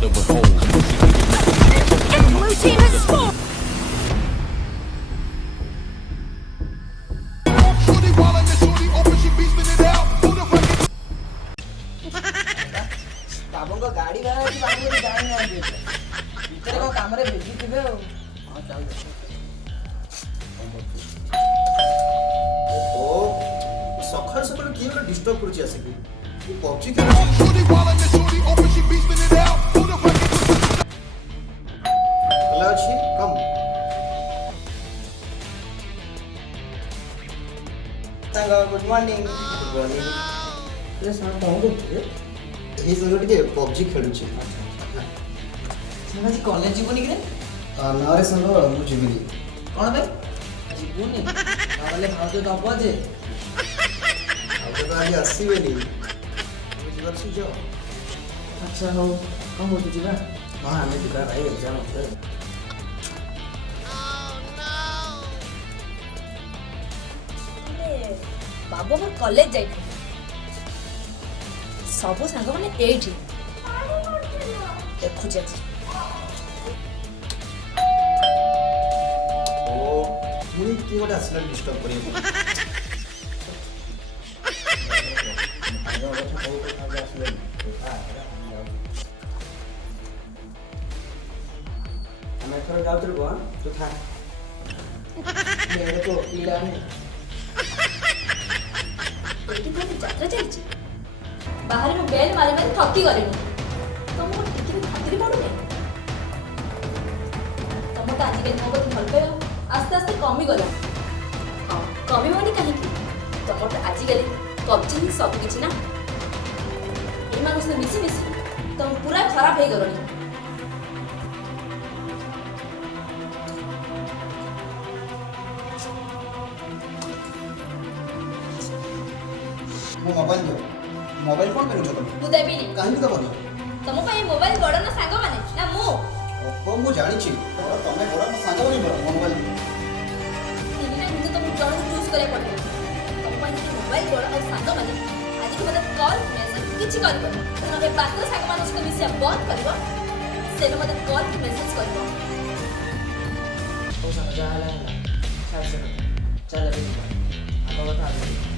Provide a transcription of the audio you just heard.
started with holes. And blue team has scored! बाबूंको गाड़ी भरा कि बाबू को जाई ना भीतर को कमरे भेजी थिबे हां चल ओ सखर सखर की एक डिस्टर्ब करछि आसे की पबजी खेल हेलो छी कम संग गुड मॉर्निंग गुड मॉर्निंग ये साथ कौन करते हे संग टिके पबजी खेलु छी संग जी कॉलेज जीवनी कि ना रे संग मु जीविनी कोन बे जीवनी ताले भाउज दब जे अब तो आली आसीबेनी बुझिबार छी जो अच्छा हो कौन हो जीवा हां हमें जीवा भाई एग्जाम होते बाबू हम कॉलेज जाई सब सांग माने एठी देखु जे ओ मुनी की गोटे आसला डिस्टर्ब करियो हमें थोड़ा जाऊ तो हां तो था मेरे को पीला ने एठी कोन यात्रा चलछि बाहर में बेल मारी मारी थकी गलेनी तुम को टिके भी खातिर पड़ुनी तुम तो आज के नोबत भल पे आस्ते आस्ते कमी गला हां कमी मानी कहीं की तुम तो आज गले पबजी ही सब किछि ना ए मानुस ने मिसी मिसी तुम पूरा खराब हे गलनी मो मोबाइल फोन करू छ तुम मु देबिनी काहे नि दबनी तुम पे मोबाइल बड़ ना सांग माने ना मु ओ मु जानि छी तमे बड़ मो सांग बनी मोबाइल तीन ना हिंदू तुम जण चूज करे पड़े तुम पे मोबाइल बड़ और सांग माने आज के मते कॉल मेसेज किछि करबो तुम ए बात सांग माने से मिसिया बंद करबो से मते कॉल मेसेज करबो ओ संग जा हाला चल अभी आप बता दो